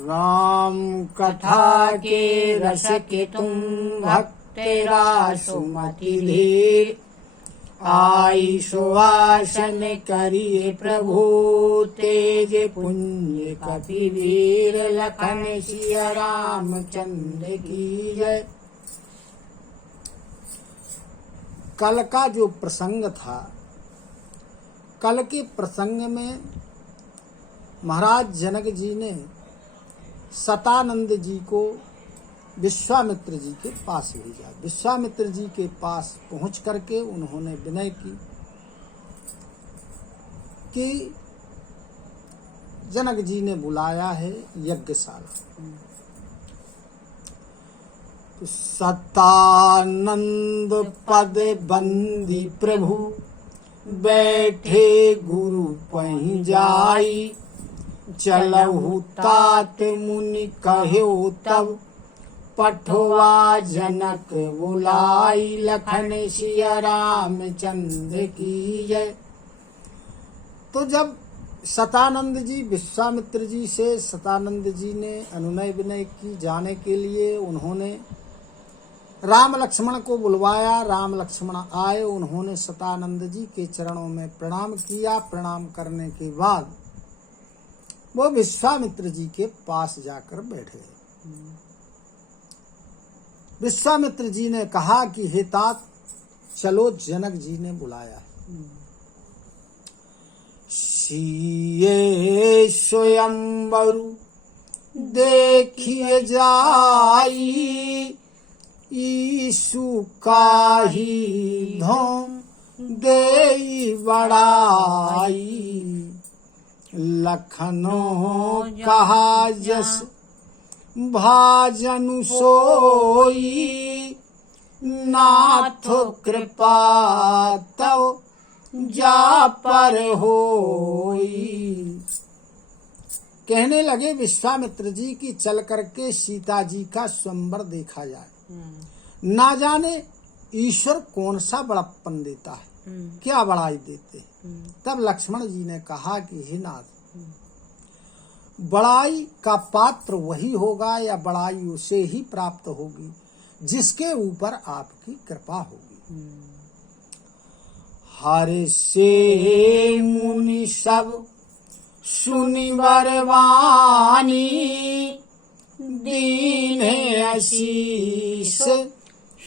राम कथा के रस के तुम भक्तेरा सुमति धीर, आई सुवासन करिए प्रभु तेज पुण्य कपिवीर, लखन सिया रामचंद्र की जय। कल का जो प्रसंग था, कल के प्रसंग में महाराज जनक जी ने सतानंद जी को विश्वामित्र जी के पास भेजा। विश्वामित्र जी के पास पहुंच करके उन्होंने विनय की कि जनक जी ने बुलाया है यज्ञशाला। तो सतानंद पद बंदी प्रभु, बैठे गुरु पहीं जाई, चलहु तात मुनि कहो तब, पठवा जनक बुलाई, लखन सिया रामचंद्र की जय। तो जब सतानंद जी विश्वामित्र जी से सतानंद जी ने अनुनय विनय की जाने के लिए उन्होंने राम लक्ष्मण को बुलवाया। राम लक्ष्मण आए, उन्होंने सतानंद जी के चरणों में प्रणाम किया। प्रणाम करने के बाद वो विश्वामित्र जी के पास जाकर बैठे। विश्वामित्र जी ने कहा कि हे तात, चलो, जनक जी ने बुलाया। सिए स्वयंवरु देखिए जाई, ईसु काही धोम देई बड़ाई, लखनो कहा जस भाजनु सोई, नाथ कृपा तव जा पर होई। कहने लगे विश्वामित्र जी की चल करके सीता जी का स्वयंवर देखा जाए। ना जाने ईश्वर कौन सा बड़प्पन देता है, क्या बड़ाई देते हैं। तब लक्ष्मण जी ने कहा कि हे नाथ, बड़ाई का पात्र वही होगा या बड़ाई उसे ही प्राप्त होगी जिसके ऊपर आपकी कृपा होगी। हरि से मुनि सब सुनि बरवानी, दीन है आशीष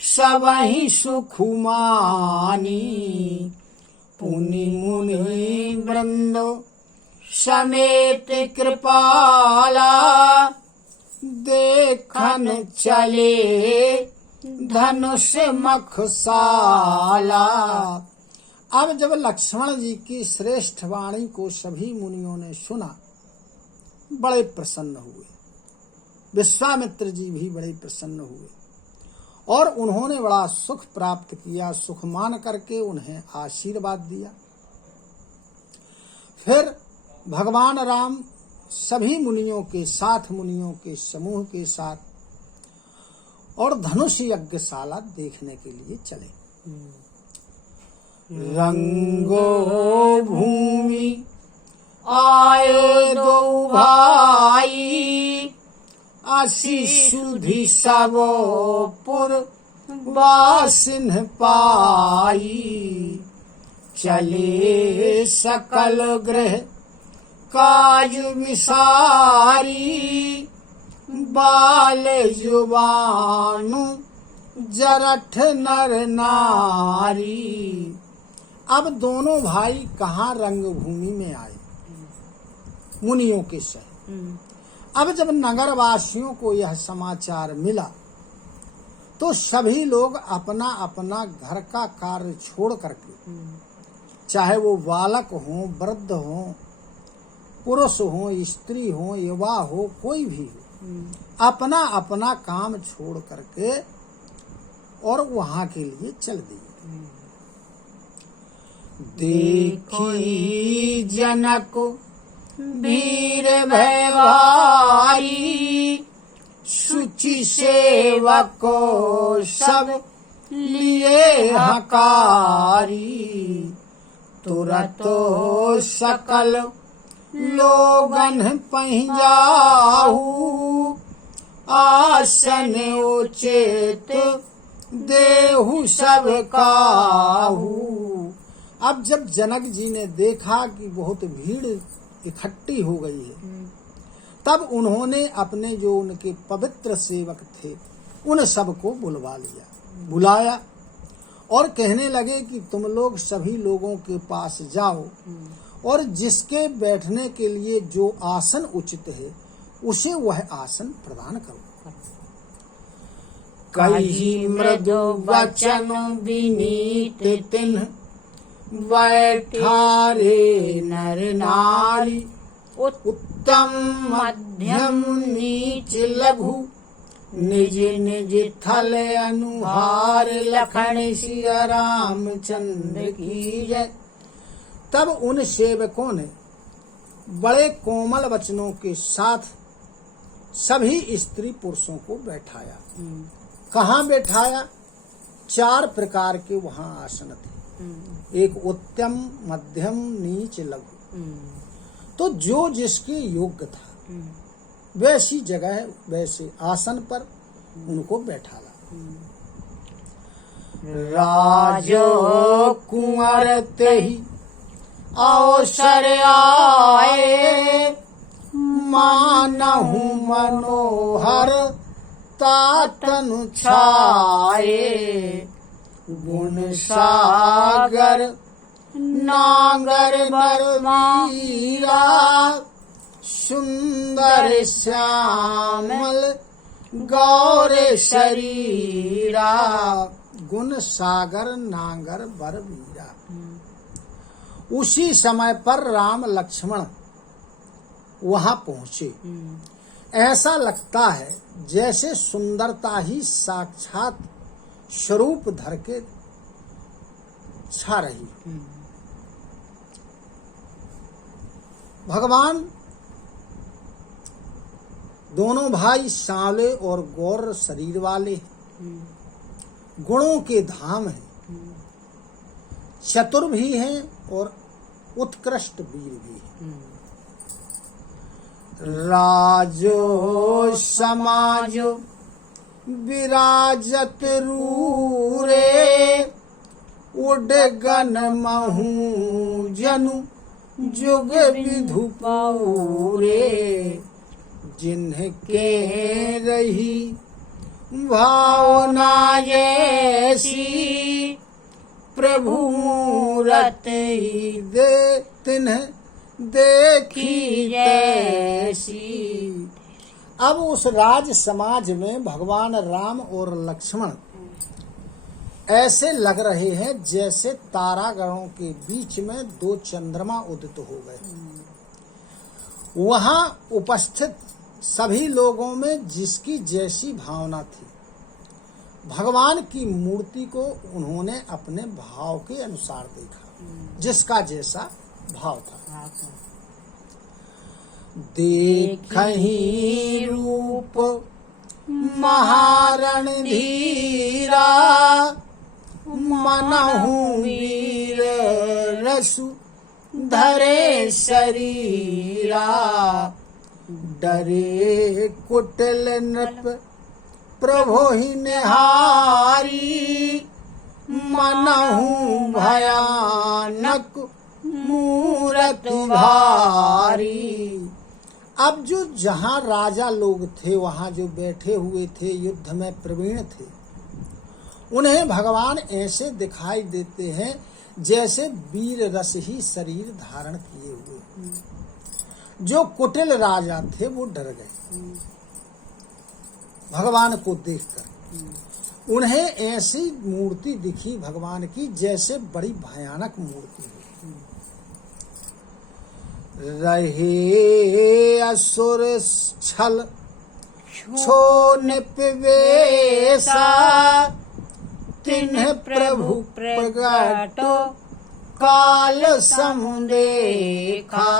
सबहि सुख मानी, पुनि मुनि वृंद समेत कृपाला, देखन चले धनुष मखसाला। अब जब लक्ष्मण जी की श्रेष्ठ वाणी को सभी मुनियों ने सुना, बड़े प्रसन्न हुए। विश्वामित्र जी भी बड़े प्रसन्न हुए और उन्होंने बड़ा सुख प्राप्त किया। सुख मान करके उन्हें आशीर्वाद दिया। फिर भगवान राम सभी मुनियों के साथ, मुनियों के समूह के साथ, और धनुष यज्ञशाला देखने के लिए चले। रंगो भूमि आए दो भाई, असी सुधि सबो पुर बासिन पाई, चले सकल गृह काज विसारी, बाल जुबानु जरठ नर नारी। अब दोनों भाई कहाँ रंगभूमि में आए, मुनियों के शहर। अब जब नगर वासियों को यह समाचार मिला तो सभी लोग अपना अपना घर का कार्य छोड़ करके, चाहे वो बालक हो, वृद्ध हो, पुरुष हो, स्त्री हो, युवा हो, कोई भी हो, अपना अपना काम छोड़ करके और वहां के लिए चल दिए। देखी जनक वीर भय भारी, शुचि सेवको सब लिए हकारी, तुरतो सकल लोगन पहुँचाहु, काहू आसन उचित देहु सब काहू। अब जब जनक जी ने देखा कि बहुत भीड़ इकट्ठी हो गई है, तब उन्होंने अपने जो उनके पवित्र सेवक थे उन सबको बुलाया और कहने लगे कि तुम लोग सभी लोगों के पास जाओ और जिसके बैठने के लिए जो आसन उचित है उसे वह आसन प्रदान करो। कही मृदु वचन विनीत तिन्ह बैठारे नर नारी। उत्तम मध्यम नीच लघु निज निज थल अनुहार। लखन सिया रामचंद्र की जय। तब उन सेवकों ने बड़े कोमल वचनों के साथ सभी स्त्री पुरुषों को बैठाया। कहाँ बैठाया? 4 प्रकार के वहाँ आसन थे। एक उत्तम, मध्यम, नीच, लघु। तो जो जिसके योग्य था वैसी जगह वैसे आसन पर उनको बैठाला। राजो कुंवर तेहि अवसर आए। मानहु मनोहर तातनु छाए। गुण सागर नागर बरमीरा। सुंदर श्यामल गौर शरीरा। गुण सागर नागर बरमीरा। उसी समय पर राम लक्ष्मण वहां पहुंचे। ऐसा लगता है जैसे सुंदरता ही साक्षात स्वरूप धर के छा रही। भगवान दोनों भाई सांवले और गौर शरीर वाले, गुणों के धाम हैं, चतुर भी हैं और उत्कृष्ट वीर भी हैं। राजो समाजो विराजत रूरे। उडगन महू जनु जुग विधु पूरे। जिनके रही भावना जैसी। प्रभु मूरत ही दे तिन्ह देखी जैसी। अब उस राज समाज में भगवान राम और लक्ष्मण ऐसे लग रहे हैं जैसे तारागणों के बीच में 2 चंद्रमा उदित हो गए। वहां उपस्थित सभी लोगों में जिसकी जैसी भावना थी, भगवान की मूर्ति को उन्होंने अपने भाव के अनुसार देखा, जिसका जैसा भाव था। देखहि रूप महारण धीरा। मनहु वीर रसु धरे शरीरा। डरे कुटिल नृप प्रभु ही निहारी। मनहु भयानक मूरत भारी। अब जो जहाँ राजा लोग थे, वहाँ जो बैठे हुए थे, युद्ध में प्रवीण थे, उन्हें भगवान ऐसे दिखाई देते हैं जैसे वीर रस ही शरीर धारण किए हुए। जो कुटिल राजा थे वो डर गए भगवान को देखकर। उन्हें ऐसी मूर्ति दिखी भगवान की जैसे बड़ी भयानक मूर्ति है। रहे असुर छल छो निपवेशा। तिन्ह प्रभु प्रगटो काल समुदेखा।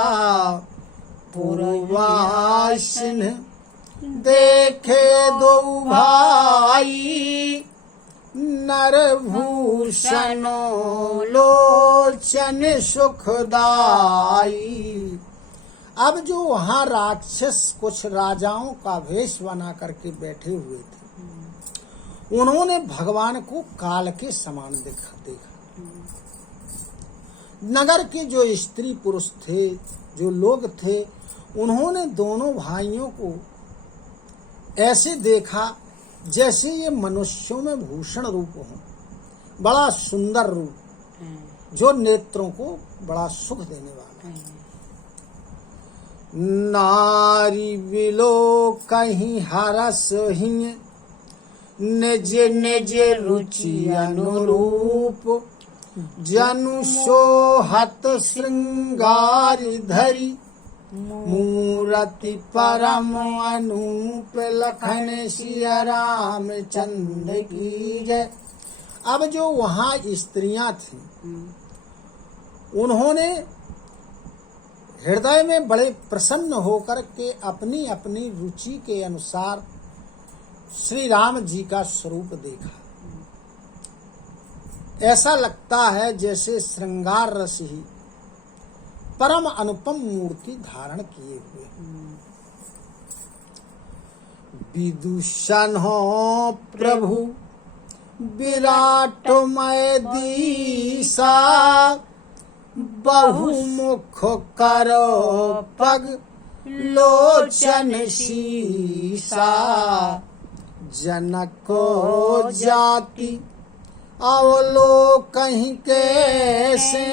पूर्वासिन देखे 2 भाई। नर भूषणो लोचन सुखदाई। अब जो वहां राक्षस कुछ राजाओं का वेश बना करके बैठे हुए थे, उन्होंने भगवान को काल के समान देखा। नगर के जो स्त्री पुरुष थे, जो लोग थे, उन्होंने दोनों भाइयों को ऐसे देखा जैसे ये मनुष्यों में भूषण रूप हो, बड़ा सुंदर रूप, जो नेत्रों को बड़ा सुख देने वाला है। नारी बिलो कहीं हरस ही निज निज रुचि अनुरूप, जनु सोहत श्रृंगार धरी, मूरति परम अनूप लखन सिया राम चंद्र की जय। अब जो वहाँ स्त्रियां थी, उन्होंने हृदय में बड़े प्रसन्न होकर के अपनी अपनी रुचि के अनुसार श्री राम जी का स्वरूप देखा। ऐसा लगता है जैसे श्रृंगार रस ही परम अनुपम मूर्ति धारण किए हुए। विदूषण हो प्रभु विराटमय दीसा, बहुमुख करो पग लोचन शीसा, जनको जाति अवलोकहि कैसे,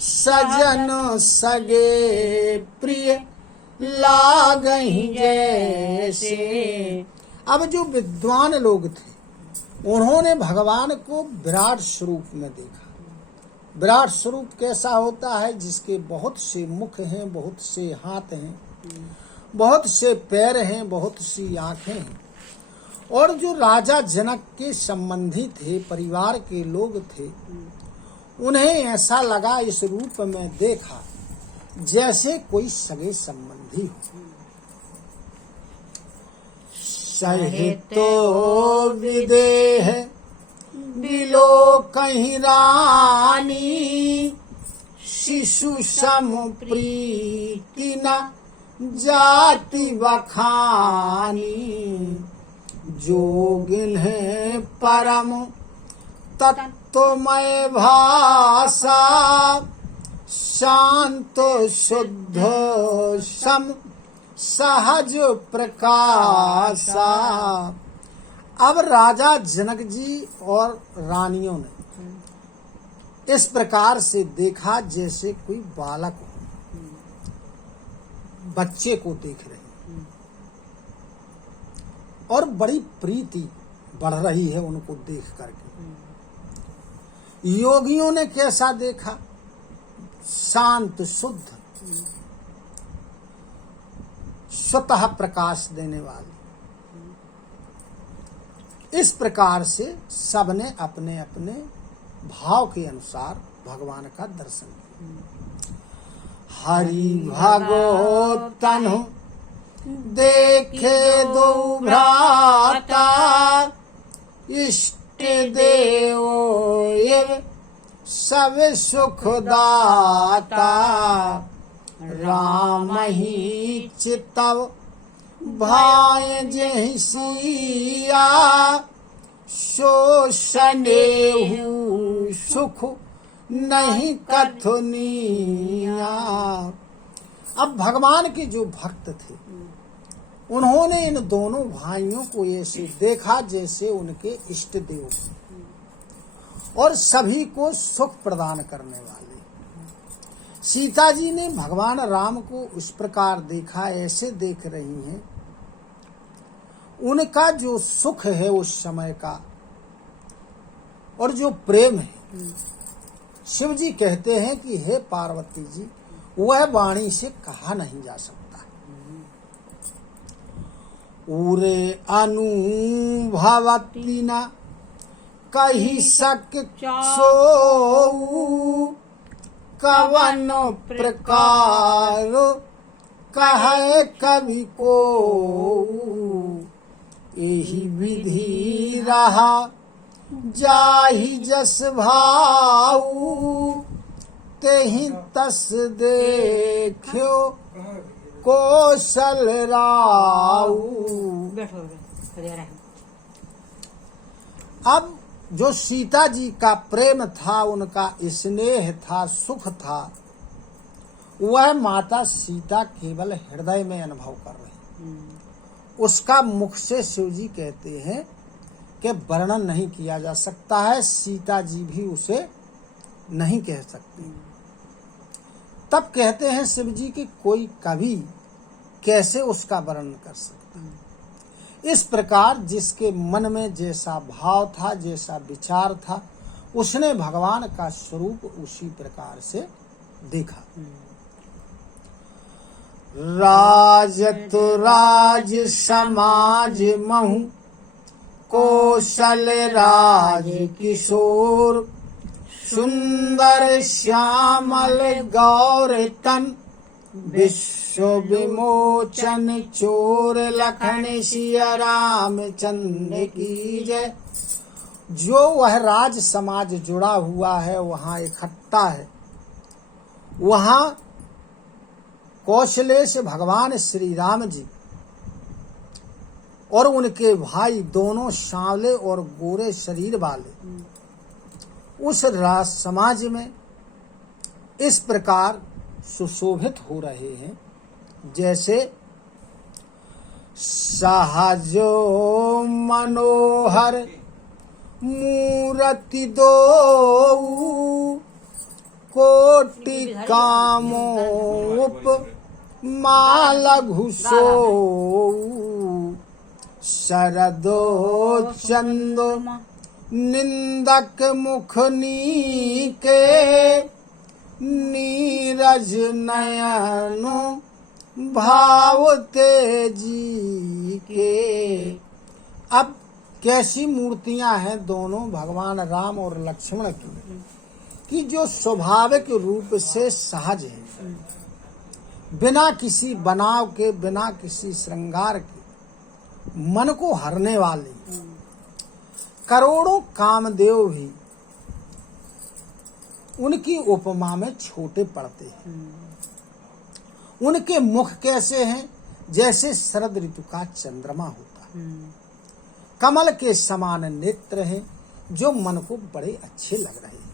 सजन सगे प्रिय लागहि जैसे। अब जो विद्वान लोग थे, उन्होंने भगवान को विराट स्वरूप में देखा। विराट स्वरूप कैसा होता है? जिसके बहुत से मुख हैं, बहुत से हाथ हैं, बहुत से पैर हैं, बहुत सी आंखें हैं। और जो राजा जनक के संबंधी थे, परिवार के लोग थे, उन्हें ऐसा लगा, इस रूप में देखा जैसे कोई सगे संबंधी हो। सहितो विदेह बिलो कहीं रानी, शिशु सम प्रीति न जाति बखानी, जोगिन है परम तत्वमय भाषा, शांत शुद्ध सम सहज प्रकाशा। अब राजा जनक जी और रानियों ने इस प्रकार से देखा जैसे कोई बालक हो, बच्चे को देख रहे हैं, और बड़ी प्रीति बढ़ रही है उनको देख करके। योगियों ने कैसा देखा? शांत शुद्ध स्वतः प्रकाश देने वाले। इस प्रकार से सबने अपने अपने भाव के अनुसार भगवान का दर्शन किया। हरि भगवतन देखे दो भ्राता, इष्ट देव एव सब सुखदाता, राम ही चितव भाय जहि सिया, सो सनेहु सुख नहीं कथनीया। अब भगवान के जो भक्त थे, उन्होंने इन दोनों भाइयों को ऐसे देखा जैसे उनके इष्ट देव और सभी को सुख प्रदान करने वाले। सीता जी ने भगवान राम को उस प्रकार देखा, ऐसे देख रही हैं। उनका जो सुख है उस समय का और जो प्रेम है, शिव जी कहते हैं कि हे पार्वती जी, वह वाणी से कहा नहीं जा सकता। उरे अनुभवती न कही सक सो, कवन प्रकार कहे कवि को, यही विधि रहा जाहि जस भाऊ, ते ही तस देखियो कौशल राऊ। अब जो सीता जी का प्रेम था, उनका स्नेह था, सुख था, वह माता सीता केवल हृदय में अनुभव कर रही। उसका मुख से शिव जी कहते हैं कि वर्णन नहीं किया जा सकता है, सीता जी भी उसे नहीं कह सकती। तब कहते हैं शिव जी कि कोई कवि कैसे उसका वर्णन कर सकता है। इस प्रकार जिसके मन में जैसा भाव था, जैसा विचार था, उसने भगवान का स्वरूप उसी प्रकार से देखा। राजत राज समाज महु कौशल राज किशोर, सुंदर श्यामल गौर तन विश्व विमोचन चोर, लखन सिया रामचंद्र की जय। जो वह राज समाज जुड़ा हुआ है, वहाँ इकट्ठा है, वहाँ कौशलेश भगवान श्री राम जी और उनके भाई दोनों सांवले और गोरे शरीर वाले उस राज समाज में इस प्रकार सुशोभित हो रहे हैं, जैसे सहजो मनोहर मूर्ति दो, कोटि कामोप माला घुसो, शरदो चंदो निंदक मुखनी के, नीरज नयनो भाव तेजी के। अब कैसी मूर्तियां हैं दोनों भगवान राम और लक्ष्मण की, कि जो स्वाभाविक रूप से सहज है, बिना किसी बनाव के, बिना किसी श्रृंगार के, मन को हरने वाले। करोड़ों कामदेव भी उनकी उपमा में छोटे पड़ते हैं। उनके मुख कैसे हैं? जैसे शरद ऋतु का चंद्रमा होता है। कमल के समान नेत्र हैं, जो मन को बड़े अच्छे लग रहे हैं।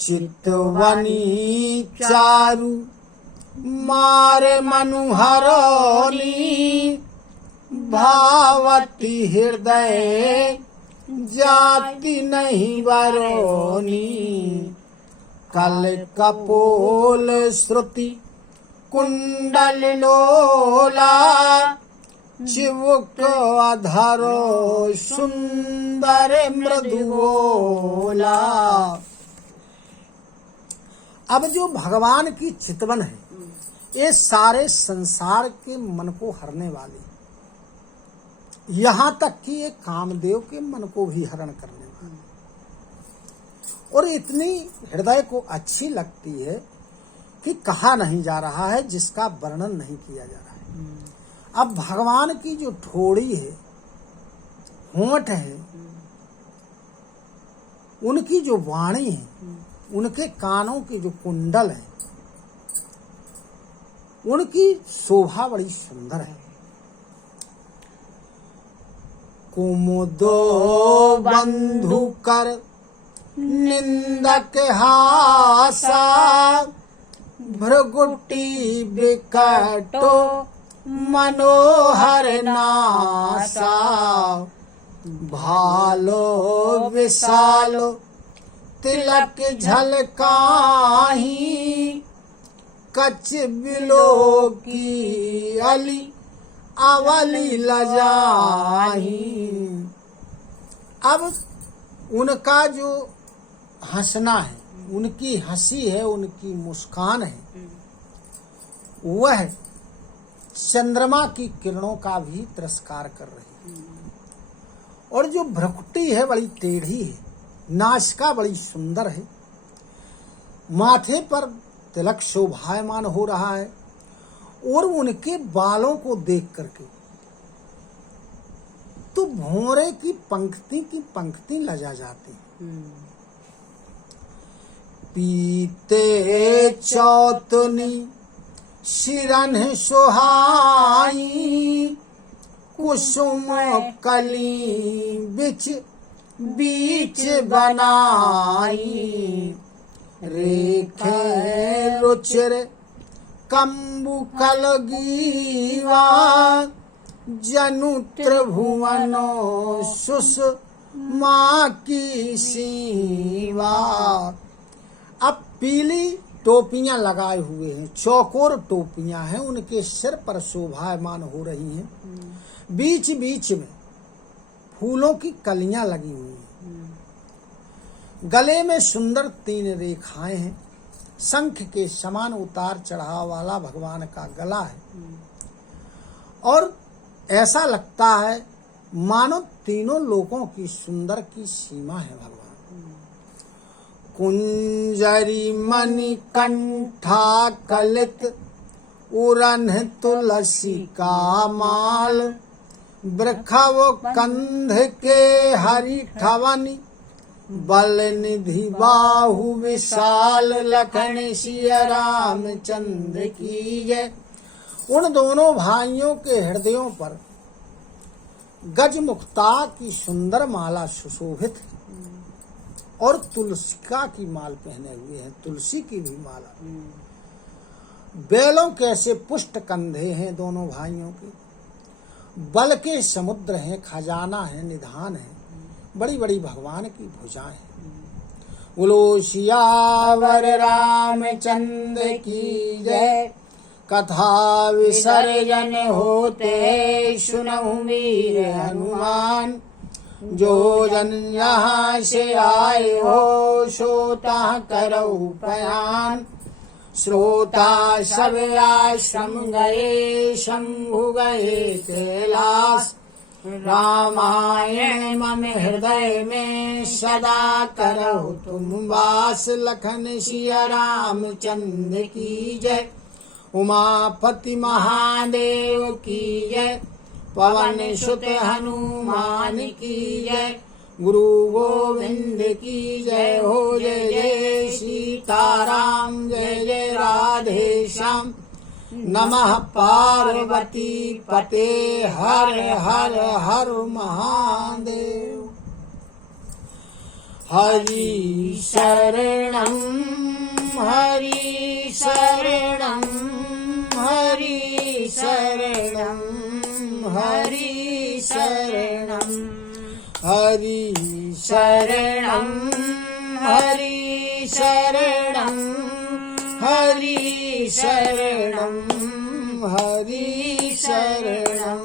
चितवनी चारु मारे मनुहरोनी, भावती हृदय जाति नहीं वरोनी। कल कपोल श्रुति कुंडल लोला, चिवुक अधरो सुंदर मृदुओला। अब जो भगवान की चितवन है, ये सारे संसार के मन को हरने वाली, यहाँ तक कि ये कामदेव के मन को भी हरण करने वाली, और इतनी हृदय को अच्छी लगती है कि कहा नहीं जा रहा है, जिसका वर्णन नहीं किया जा रहा है। अब भगवान की जो ठोड़ी है, होंठ है, उनकी जो वाणी है, उनके कानों के जो कुंडल है, उनकी शोभा बड़ी सुंदर है। कुमुदो बंधु कर निंदक हासा, भृगुटी विकटो मनोहर नासा। भालो विशालो तिलक झलकाही, कच बिलो की अली अवली लजाही। अब उनका जो हंसना है, उनकी हंसी है, उनकी मुस्कान है, वह चंद्रमा की किरणों का भी तिरस्कार कर रही है। और जो भ्रुकुटी है बड़ी टेढ़ी है, नासिका बड़ी सुंदर है, माथे पर तिलक शोभायमान हो रहा है, और उनके बालों को देख करके तो भौरे की पंक्ति लजा जाती है। पीते चौतनी शिरन सुहाई कुसुम कली बिच बीच बनाई रेखे रुचिर कंबु कलगीवा जनु त्रिभुवनो सुस माँ की सीवा। अब पीली टोपियां लगाए हुए हैं, चौकोर टोपियां हैं, उनके सिर पर शोभायमान हो रही हैं। बीच बीच में फूलों की कलियां लगी हुई हैं। गले में सुंदर 3 रेखाएं हैं। शंख के समान उतार चढ़ाव वाला भगवान का गला है और ऐसा लगता है मानो तीनों लोकों की सुंदर की सीमा है भगवान। कुंजरी मणि कंठा कलित उरन तुलसी का माल वृखव कंध के हरि ठवनी बल निधि बाहु विशाल लखन सिया रामचंद्र की जय। उन दोनों भाइयों के हृदयों पर गजमुक्ता की सुंदर माला सुशोभित है और तुलसिका की माल पहने हुए हैं, तुलसी की भी माला। बेलों कैसे पुष्ट कंधे हैं दोनों भाइयों के, बल के समुद्र हैं, खजाना है, निधान है, बड़ी बड़ी भगवान की भुजाएं हैं। बोलो सियावर रामचंद्र की जय। कथा विसर्जन होते सुनहु वीर हनुमान, जो जन यहाँ से आए हो सोता करो पयान। श्रोता सब आश्रम गए शंभु गए कैलाश, रामायण मम हृदय में सदा करो तुम वास। लखन सिया रामचंद्र की जय। उमापति महादेव की जय। पवन सुत हनुमान की जय। गुरु गोविंद की जय हो। जय जय सीताराम, जय जय राधे श्याम। नमः पार्वती पते हर हर हर महादेव। हरि शरणं हरि शरणं हरि शरणं हरि शरणं हरि शरणं हरि शरणं हरि शरणं हरि शरणं।